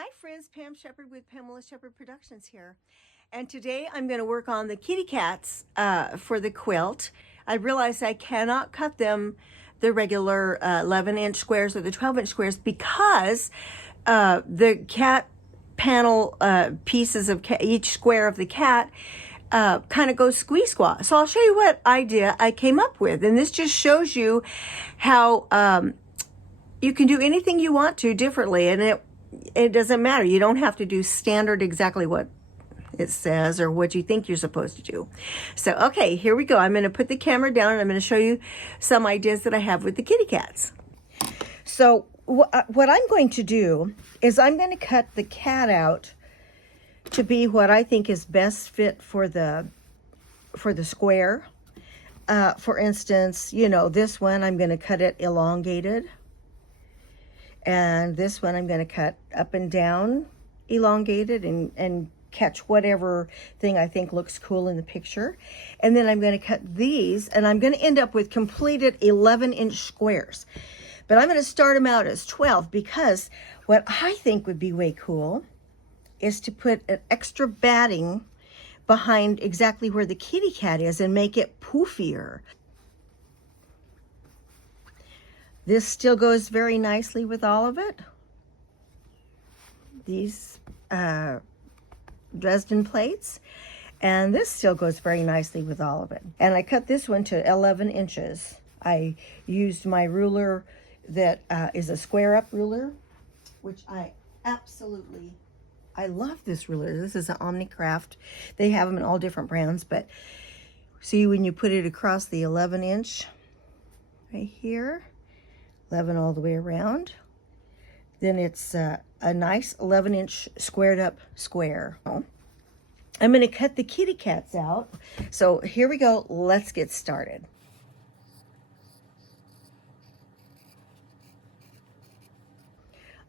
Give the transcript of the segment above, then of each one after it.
Hi friends, Pam Shepherd with Pamela Shepherd Productions here. And today I'm going to work on the kitty cats for the quilt. I realized I cannot cut them the regular 11-inch squares or the 12-inch squares because the cat panel pieces of each square of the cat kind of goes squeeze-squaw. So I'll show you what idea I came up with. And this just shows you how you can do anything you want to differently, and it doesn't matter. You don't have to do standard exactly what it says or what you think you're supposed to do. So, okay, here we go. I'm going to put the camera down and I'm going to show you some ideas that I have with the kitty cats. So what I'm going to do is I'm going to cut the cat out to be what I think is best fit for the square. For instance, you know, this one I'm going to cut it elongated. And this one I'm going to cut up and down, elongated, and catch whatever thing I think looks cool in the picture. And then I'm going to cut these, and I'm going to end up with completed 11-inch squares. But I'm going to start them out as 12 because what I think would be way cool is to put an extra batting behind exactly where the kitty cat is and make it poofier. This still goes very nicely with all of it. These Dresden plates. And this still goes very nicely with all of it. And I cut this one to 11 inches. I used my ruler that is a square up ruler, which I love this ruler. This is an Omnicraft. They have them in all different brands, but see when you put it across the 11 inch right here, 11 all the way around, then it's a nice 11-inch squared up square. I'm going to cut the kitty cats out. So here we go. Let's get started.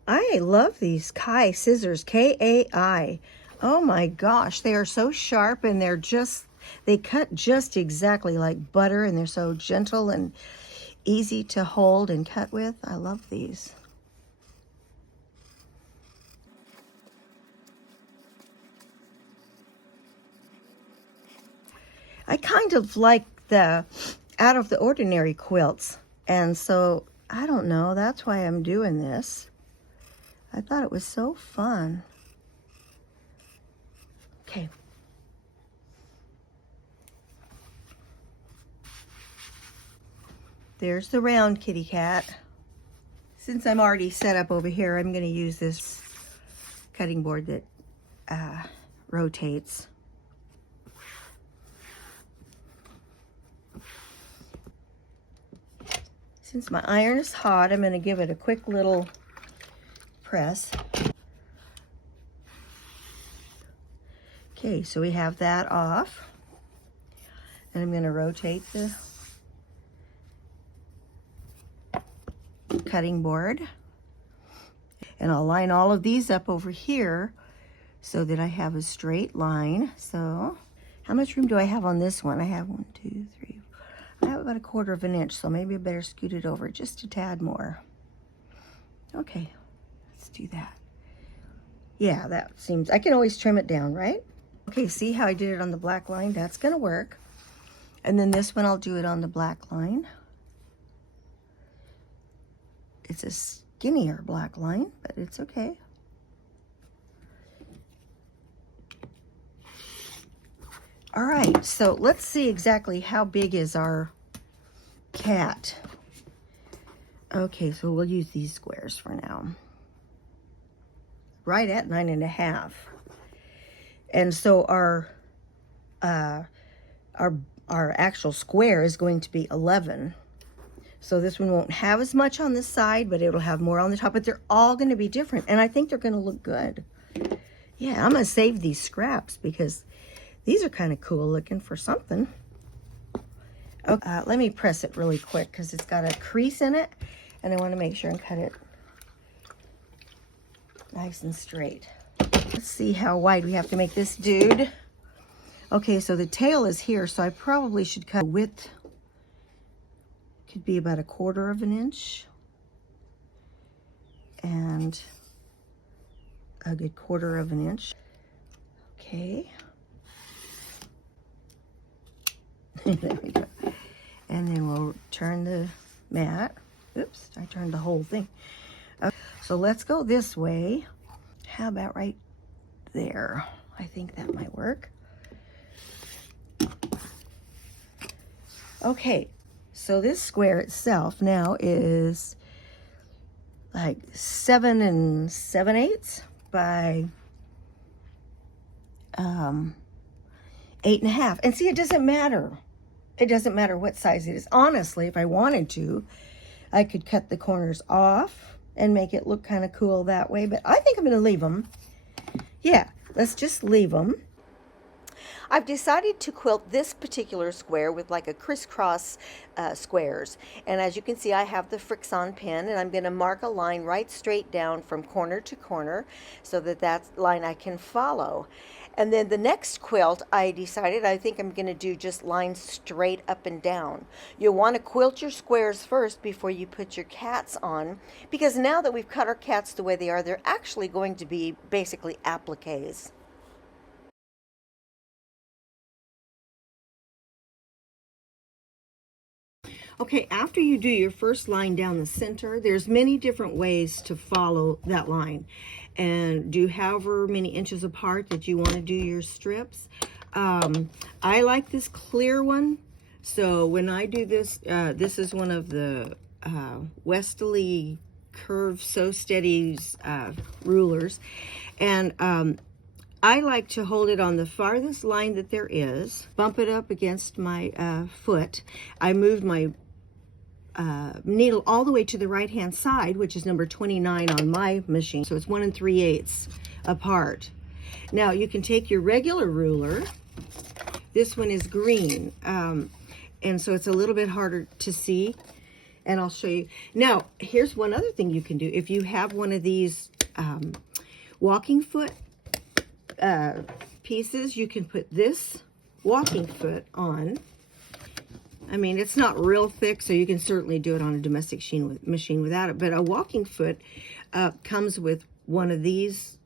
I love these Kai scissors, K-A-I. Oh my gosh, they are so sharp, and they cut just exactly like butter, and they're so gentle and easy to hold and cut with. I love these. I kind of like the out of the ordinary quilts, and so I don't know, that's why I'm doing this. I thought it was so fun. Okay. There's the round kitty cat. Since I'm already set up over here, I'm going to use this cutting board that rotates. Since my iron is hot, I'm going to give it a quick little press. Okay, so we have that off. And I'm going to rotate the cutting board, and I'll line all of these up over here so that I have a straight line. So how much room do I have on this one? I have 1, 2, 3, I have about 1/4 of an inch, so maybe I better scoot it over just a tad more. Okay, let's do that. Yeah, that seems, I can always trim it down, right? Okay, see how I did it on the black line? That's gonna work. And then this one, I'll do it on the black line. It's a skinnier black line, but it's okay. All right, so let's see exactly how big is our cat. Okay, so we'll use these squares for now. Right at 9.5. And so our actual square is going to be 11. So this one won't have as much on the side, but it'll have more on the top, but they're all going to be different, and I think they're going to look good. Yeah, I'm going to save these scraps because these are kind of cool looking for something. Okay, let me press it really quick because it's got a crease in it, and I want to make sure and cut it nice and straight. Let's see how wide we have to make this dude. Okay, so the tail is here, so I probably should cut width. Could be about 1/4 of an inch. And a good 1/4 of an inch. Okay. There we go. And then we'll turn the mat. Oops, I turned the whole thing. Okay, so let's go this way. How about right there? I think that might work. Okay, so this square itself now is like 7 7/8 by 8.5. And see, it doesn't matter. It doesn't matter what size it is. Honestly, if I wanted to, I could cut the corners off and make it look kind of cool that way. But I think I'm going to leave them. Yeah, let's just leave them. I've decided to quilt this particular square with like a crisscross squares. And as you can see, I have the Fixon pen, and I'm going to mark a line right straight down from corner to corner so that that line I can follow. And then the next quilt, I decided I think I'm going to do just lines straight up and down. You'll want to quilt your squares first before you put your cats on, because now that we've cut our cats the way they are, they're actually going to be basically appliques. Okay, after you do your first line down the center, there's many different ways to follow that line and do however many inches apart that you want to do your strips. I like this clear one, so when I do this, this is one of the Westerly Curve Sew Steady's rulers, and I like to hold it on the farthest line that there is, bump it up against my foot. I moved my needle all the way to the right hand side, which is number 29 on my machine, so it's 1 3/8 apart. Now you can take your regular ruler. This one is green, and so it's a little bit harder to see, and I'll show you. Now here's one other thing you can do. If you have one of these walking foot pieces, you can put this walking foot on. I mean, it's not real thick, so you can certainly do it on a domestic machine without it, but a walking foot comes with one of these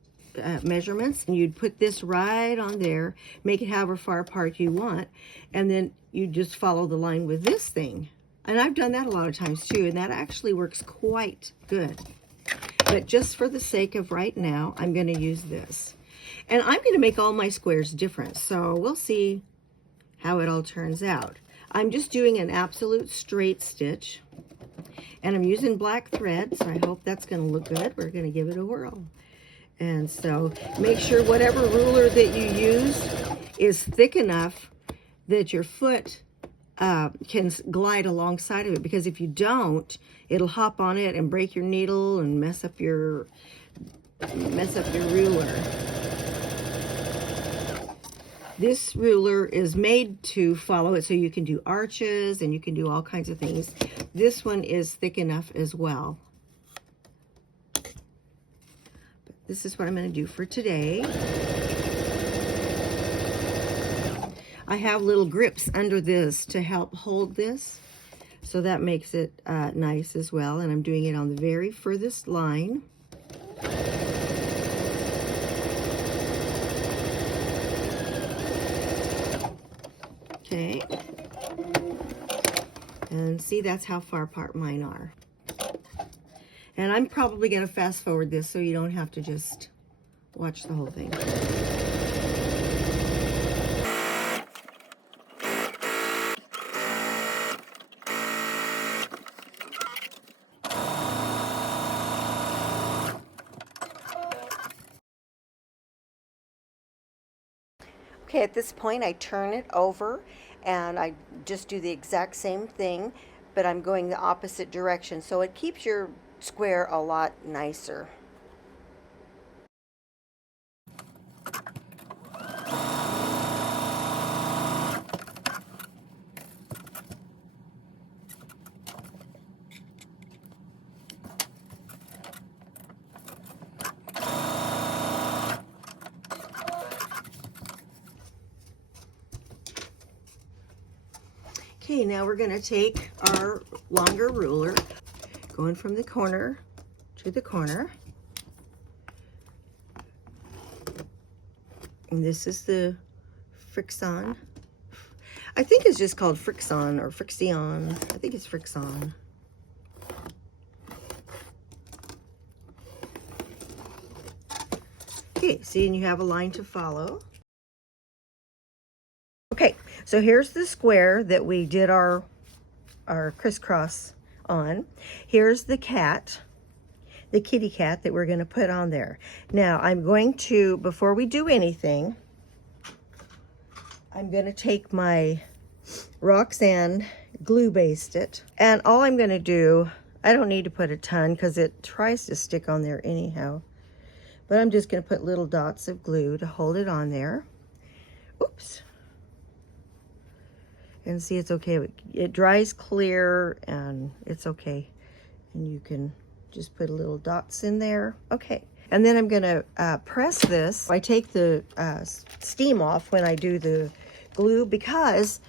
measurements, and you'd put this right on there, make it however far apart you want, and then you just follow the line with this thing. And I've done that a lot of times too, and that actually works quite good. But just for the sake of right now, I'm going to use this. And I'm going to make all my squares different, so we'll see how it all turns out. I'm just doing an absolute straight stitch, and I'm using black thread, so I hope that's going to look good. We're going to give it a whirl. And so make sure whatever ruler that you use is thick enough that your foot can glide alongside of it, because if you don't, it'll hop on it and break your needle and mess up your ruler. This ruler is made to follow it, so you can do arches and you can do all kinds of things. This one is thick enough as well. But this is what I'm going to do for today. I have little grips under this to help hold this, so that makes it nice as well. And I'm doing it on the very furthest line. Okay, and see, that's how far apart mine are. And I'm probably going to fast forward this so you don't have to just watch the whole thing. Okay, at this point I turn it over and I just do the exact same thing, but I'm going the opposite direction, so it keeps your square a lot nicer. Okay, now we're going to take our longer ruler, going from the corner to the corner, And this is the Frixion. I think it's just called Frixion or Frixion. I think it's Frixion. Okay, see, and you have a line to follow. Okay, so here's the square that we did our crisscross on. Here's the cat, the kitty cat that we're going to put on there. Now, I'm going to, before we do anything, I'm going to take my Roxanne Glue Baste it, and all I'm going to do, I don't need to put a ton because it tries to stick on there anyhow, but I'm just going to put little dots of glue to hold it on there. Oops. And see, it's okay. It dries clear and it's okay. And you can just put little dots in there. Okay. And then I'm going to press this. I take the steam off when I do the glue because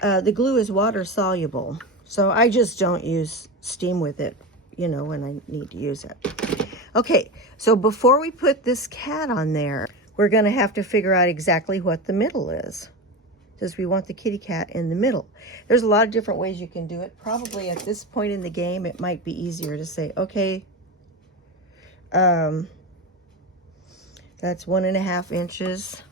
the glue is water soluble. So I just don't use steam with it, you know, when I need to use it. Okay. So before we put this cat on there, we're going to have to figure out exactly what the middle is. Because we want the kitty cat in the middle. There's a lot of different ways you can do it. Probably at this point in the game, it might be easier to say, okay, that's 1.5 inches.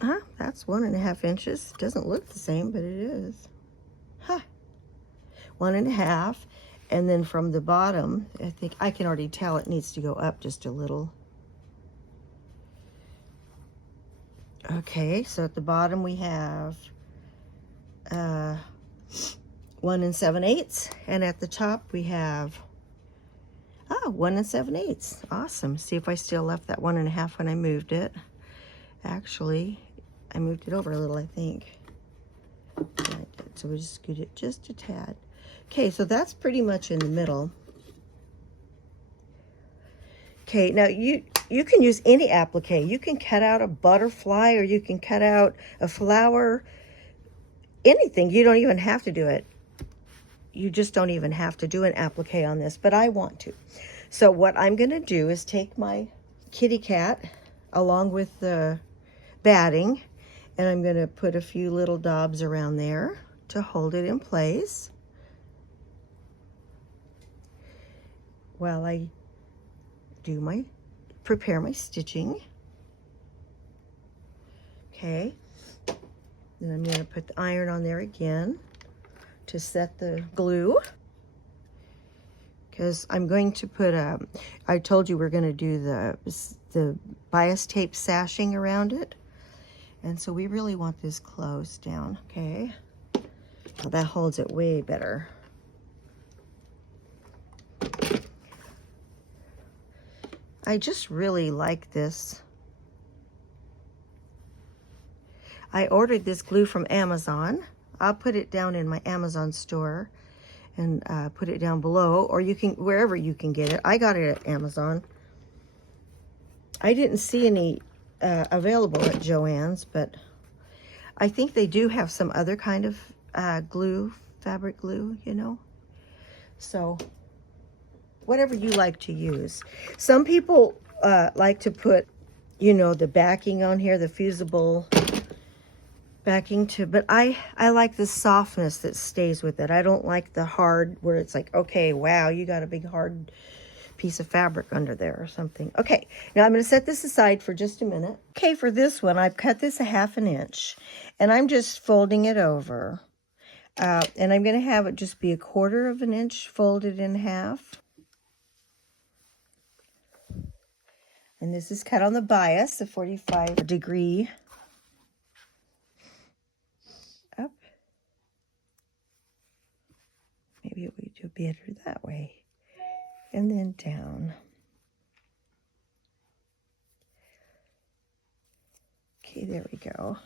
Huh? That's 1.5 inches. Doesn't look the same, but it is. Huh. 1.5. And then from the bottom, I think I can already tell it needs to go up just a little. Okay, so at the bottom we have 1 7/8, and at the top we have 1 7/8. Awesome. See if I still left that 1.5 when I moved it. Actually, I moved it over a little, I think. Yeah, I did. So we just scoot it just a tad. Okay, so that's pretty much in the middle. Okay, now you can use any applique. You can cut out a butterfly or you can cut out a flower, anything. You don't even have to do it. You just don't even have to do an applique on this, but I want to. So what I'm going to do is take my kitty cat along with the batting, and I'm going to put a few little daubs around there to hold it in place while I do prepare my stitching. Okay, then I'm going to put the iron on there again to set the glue, because I'm going to put I told you we're going to do the bias tape sashing around it, and so we really want this closed down. Okay, well, that holds it way better. I just really like this. I ordered this glue from Amazon. I'll put it down in my Amazon store and put it down below, or you can, wherever you can get it. I got it at Amazon. I didn't see any available at Joann's, but I think they do have some other kind of glue, fabric glue, you know. So whatever you like to use. Some people like to put, you know, the backing on here, the fusible backing too, but I like the softness that stays with it. I don't like the hard where it's like, okay, wow, you got a big hard piece of fabric under there or something. Okay, now I'm going to set this aside for just a minute. Okay, for this one, I've cut this 1/2 inch, and I'm just folding it over. And I'm going to have it just be 1/4 inch folded in half. And this is cut on the bias, a 45-degree up. Maybe we do better that way. And then down. Okay, there we go.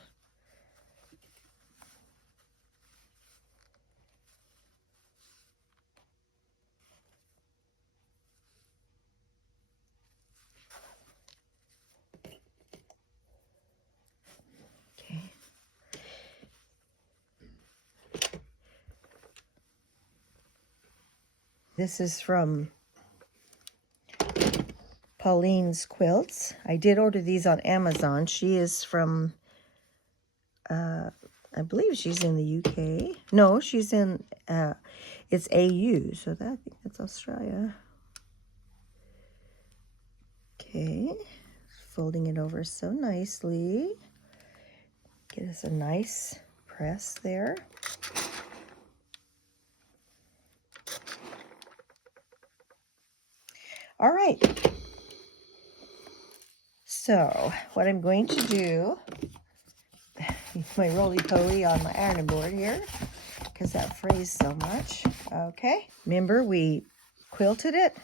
Okay. This is from Paulines Quilts. I did order these on Amazon. She is from, I believe she's in the UK. No, she's in, it's AU, so that, I think that's Australia. Okay, folding it over so nicely. Get us a nice press there. All right. So what I'm going to do, my roly-poly on my ironing board here, because that frays so much. Okay. Remember, we quilted it.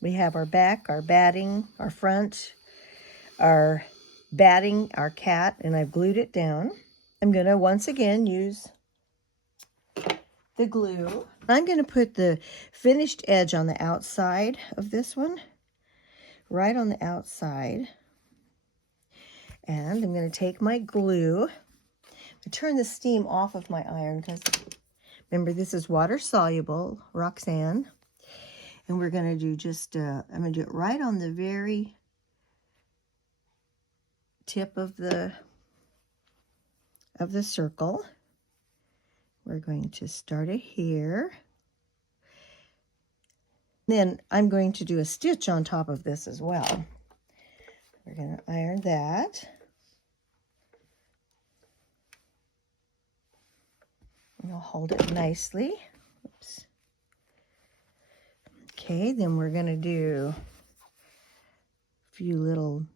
We have our back, our batting, our front, our batting, our cat, and I've glued it down. I'm going to once again use the glue. I'm going to put the finished edge on the outside of this one, right on the outside. And I'm going to take my glue. I turn the steam off of my iron because, remember, this is water soluble, Roxanne. And we're going to do just, I'm going to do it right on the very tip of the circle. We're going to start it here. Then I'm going to do a stitch on top of this as well. We're going to iron that. And I'll hold it nicely. Oops. Okay, then we're going to do a few little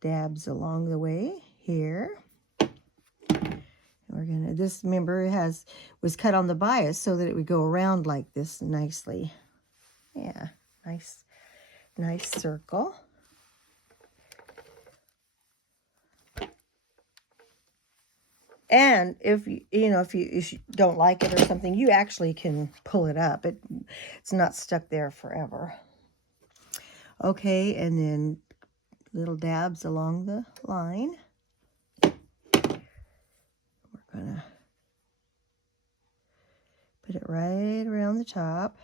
dabs along the way here. We're gonna, this, remember, was cut on the bias so that it would go around like this nicely. Yeah, nice circle. And if you don't like it or something, you actually can pull it up. It's not stuck there forever. Okay, and then little dabs along the line. We're gonna put it right around the top.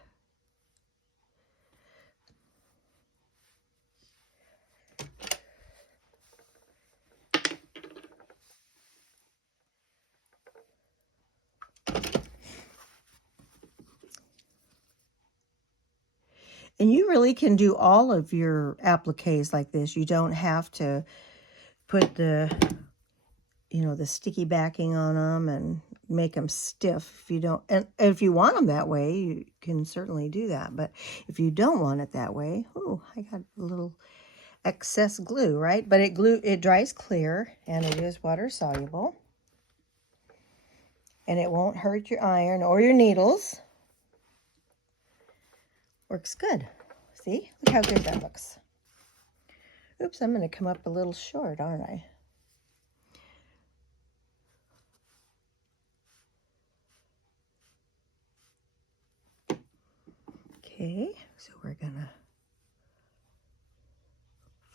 And you really can do all of your appliques like this. You don't have to put the sticky backing on them and make them stiff if you don't. And if you want them that way, you can certainly do that. But if you don't want it that way, oh, I got a little excess glue, right? But it dries clear, and it is water soluble. And it won't hurt your iron or your needles. Works good. See? Look how good that looks. Oops, I'm going to come up a little short, aren't I? Okay, so we're going to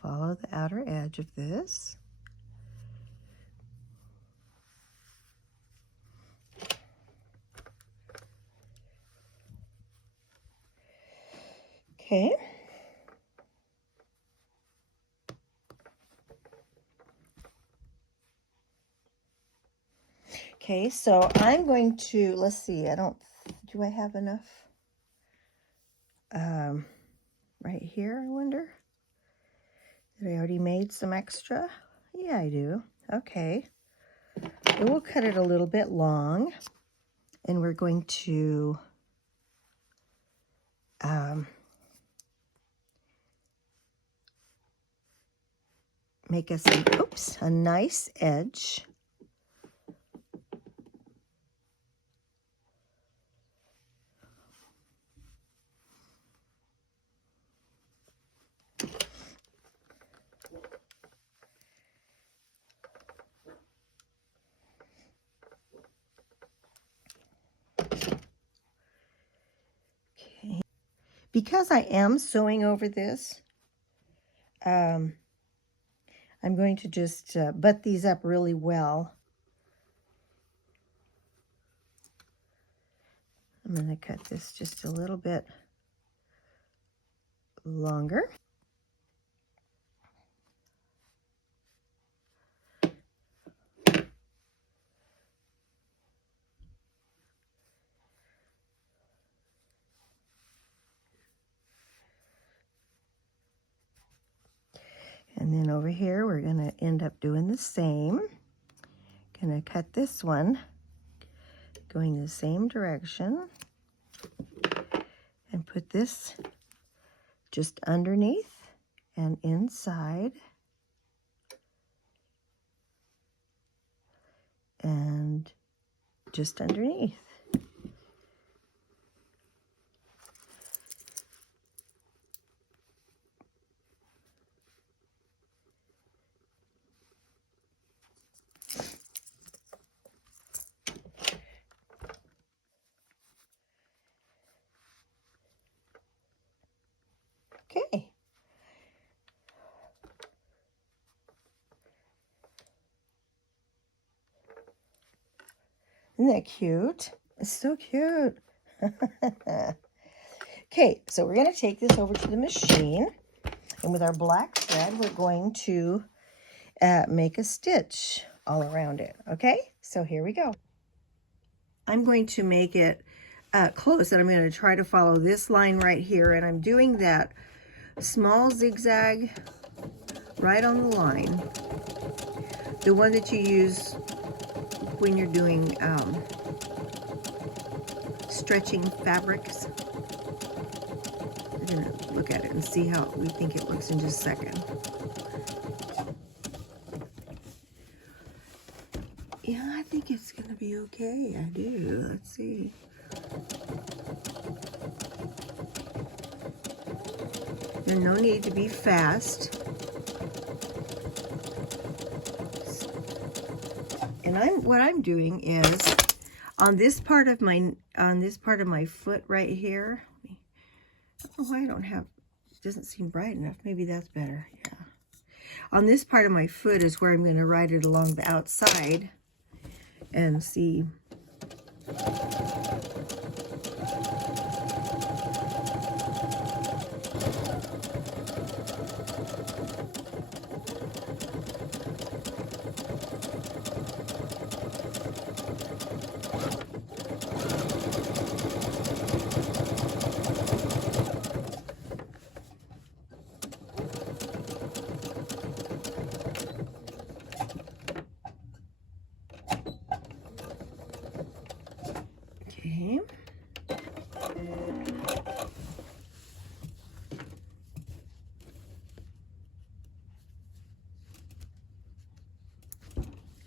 follow the outer edge of this. Okay. Okay, so I'm going to, let's see, do I have enough right here, I wonder? Did I already made some extra? Yeah, I do. Okay. So we'll cut it a little bit long, and we're going to make us a nice edge. Okay. Because I am sewing over this, I'm going to just butt these up really well. I'm going to cut this just a little bit longer. And then over here, we're going to end up doing the same. Going to cut this one, going the same direction, and put this just underneath and inside, and just underneath. Okay. Isn't that cute? It's so cute. Okay, so we're going to take this over to the machine. And with our black thread, we're going to make a stitch all around it. Okay, so here we go. I'm going to make it close, and I'm going to try to follow this line right here. And I'm doing that small zigzag right on the line, the one that you use when you're doing stretching fabrics. We're going to look at it and see how we think it looks in just a second. Yeah, I think it's going to be okay. I do. Let's see. There's no need to be fast. And what I'm doing is on this part of my foot right here. I don't know why I don't have, it doesn't seem bright enough. Maybe that's better. Yeah. On this part of my foot is where I'm going to ride it along the outside and see. Okay.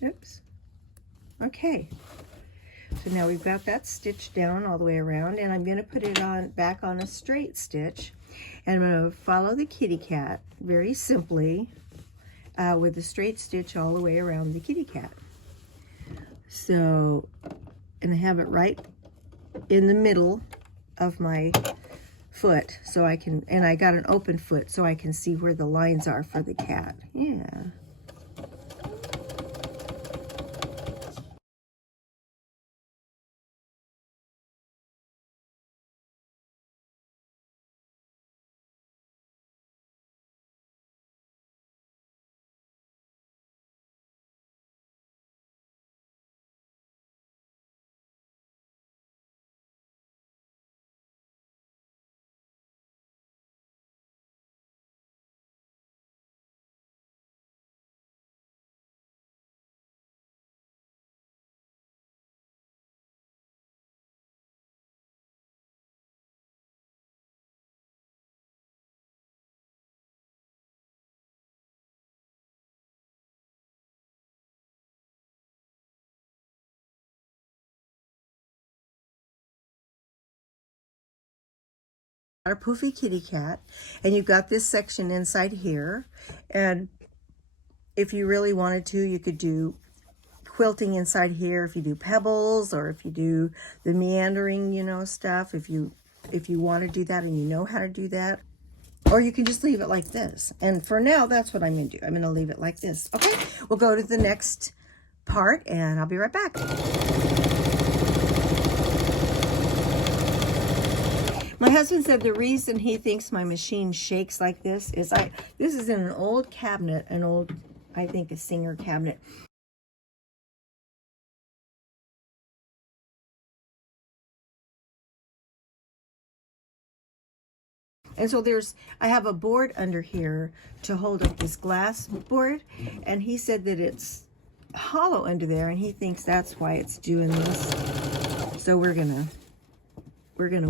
Oops. Okay. So now we've got that stitch down all the way around, and I'm going to put it on back on a straight stitch, and I'm going to follow the kitty cat very simply with a straight stitch all the way around the kitty cat. So, and I have it right in the middle of my foot, so I can, and I got an open foot so I can see where the lines are for the cat. Yeah. A poofy kitty cat, and you've got this section inside here, and if you really wanted to, you could do quilting inside here if you do pebbles, or if you do the meandering, you know, stuff, if you want to do that and you know how to do that. Or you can just leave it like this. And for now, that's what I'm going to do. I'm going to leave it like this. Okay, we'll go to the next part, and I'll be right back. My husband said the reason he thinks my machine shakes like this is this is in an old cabinet, an old, I think, a Singer cabinet. And so I have a board under here to hold up this glass board, and he said that it's hollow under there, and he thinks that's why it's doing this. So we're gonna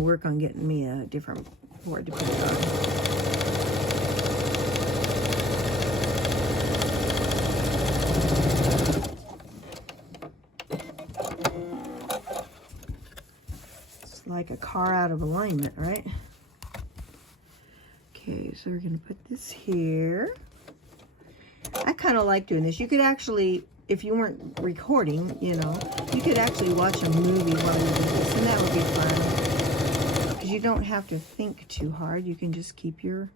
work on getting me a different board to put it on. It's like a car out of alignment, right? Okay, so we're gonna put this here. I kind of like doing this. You could actually, if you weren't recording, you know, you could actually watch a movie while you do this, and that would be fun. Because you don't have to think too hard. You can just keep your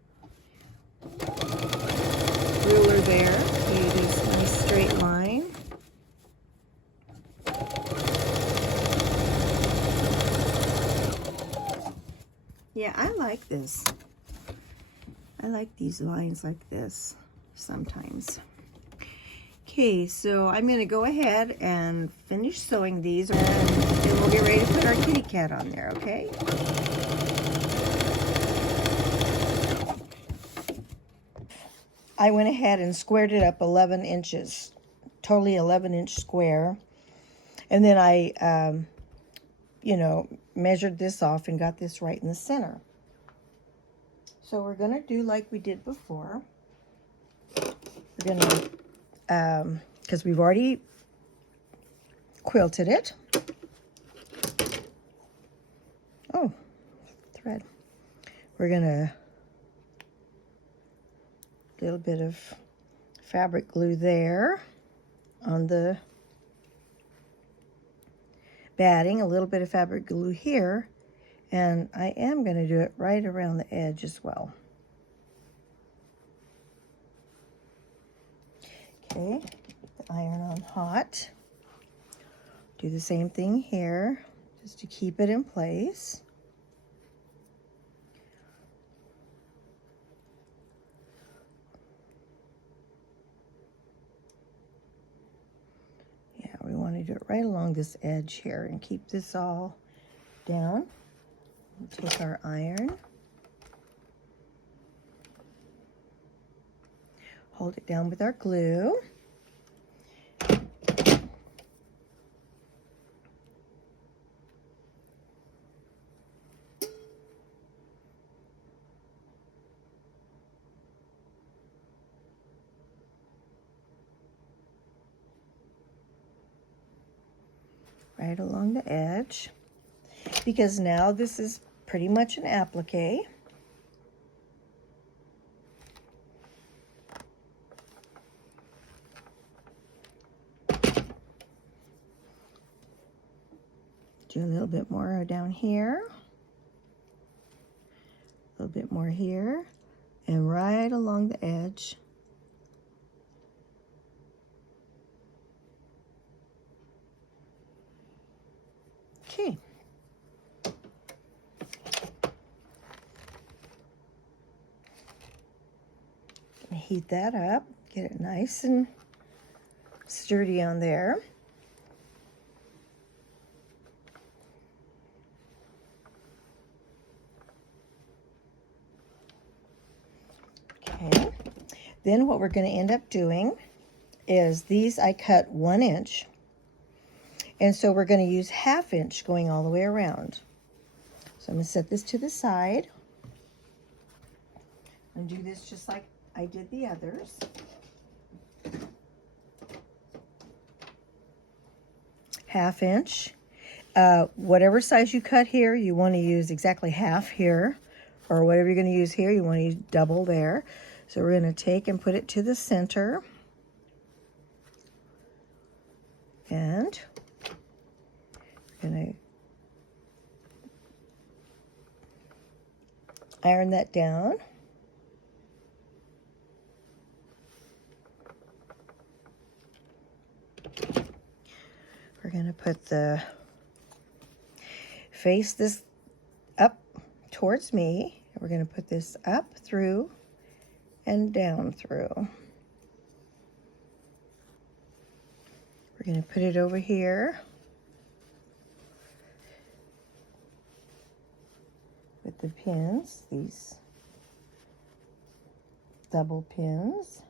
ruler there. You do this nice straight line. Yeah, I like this. I like these lines like this sometimes. Okay, so I'm going to go ahead and finish sewing these, and then we'll get ready to put our kitty cat on there, okay? I went ahead and squared it up 11 inches, totally 11-inch square. And then I, you know, measured this off and got this right in the center. So we're going to do like we did before. We're going to, because we've already quilted it. Oh, thread. We're going to, a little bit of fabric glue there on the batting, a little bit of fabric glue here, and I am going to do it right around the edge as well. Okay, the iron on hot. Do the same thing here, just to keep it in place. Yeah, we want to do it right along this edge here and keep this all down. We'll take our iron, hold it down with our glue. Right along the edge, because now this is pretty much an applique. Do a little bit more down here, a little bit more here, and right along the edge. Okay. Heat that up, get it nice and sturdy on there. Okay. Then what we're going to end up doing is these I cut 1 inch. And so we're going to use 1/2 inch going all the way around. So I'm going to set this to the side and do this just like I did the others. Half inch. Whatever size you cut here, you want to use exactly half here, or whatever you're going to use here, you want to use double there. So we're going to take and put it to the center. And we're going to iron that down. We're going to put face this up towards me. We're going to put this up through and down through. We're going to put it over here with the pins, these double pins,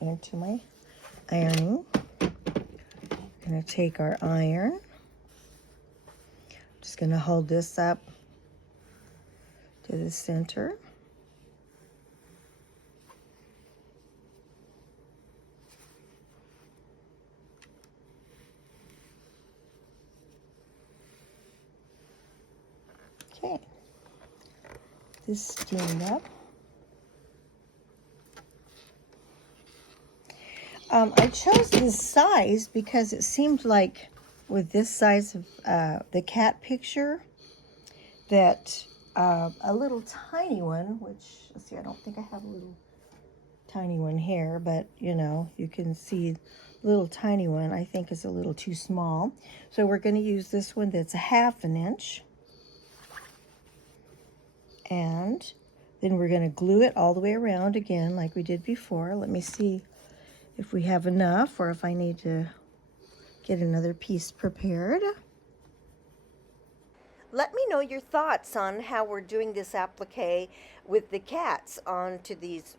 into my ironing. I'm going to take our iron. Just going to hold this up to the center. Okay, this steamed up. I chose this size because it seemed like with this size of the cat picture that a little tiny one, which, let's see, I don't think I have a little tiny one here, but you know, you can see little tiny one I think is a little too small. So we're going to use this one that's a 1/2 inch. And then we're going to glue it all the way around again like we did before. Let me see if we have enough or if I need to get another piece prepared. Let me know your thoughts on how we're doing this applique with the cats onto these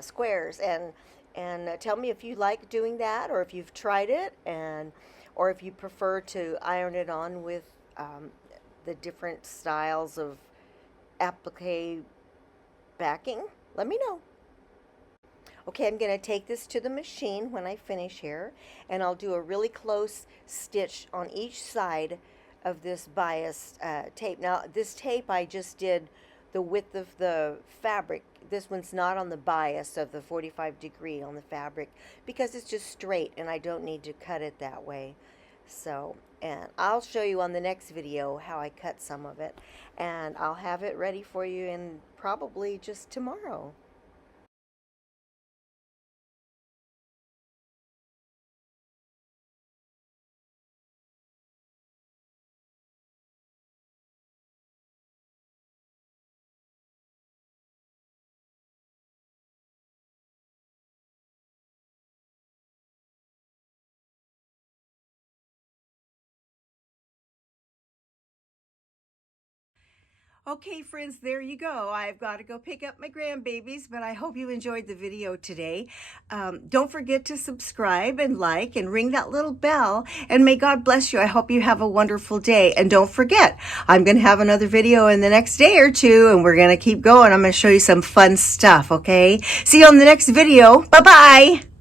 squares, and tell me if you like doing that, or if you've tried it, and or if you prefer to iron it on with the different styles of applique backing. Let me know. Okay, I'm going to take this to the machine when I finish here, and I'll do a really close stitch on each side of this bias tape. Now, this tape I just did the width of the fabric. This one's not on the bias of the 45° on the fabric because it's just straight and I don't need to cut it that way. So, and I'll show you on the next video how I cut some of it, and I'll have it ready for you in probably just tomorrow. Okay, friends, there you go. I've got to go pick up my grandbabies, but I hope you enjoyed the video today. Don't forget to subscribe and like and ring that little bell, and may God bless you. I hope you have a wonderful day. And don't forget, I'm going to have another video in the next day or two, and we're going to keep going. I'm going to show you some fun stuff, okay? See you on the next video. Bye-bye.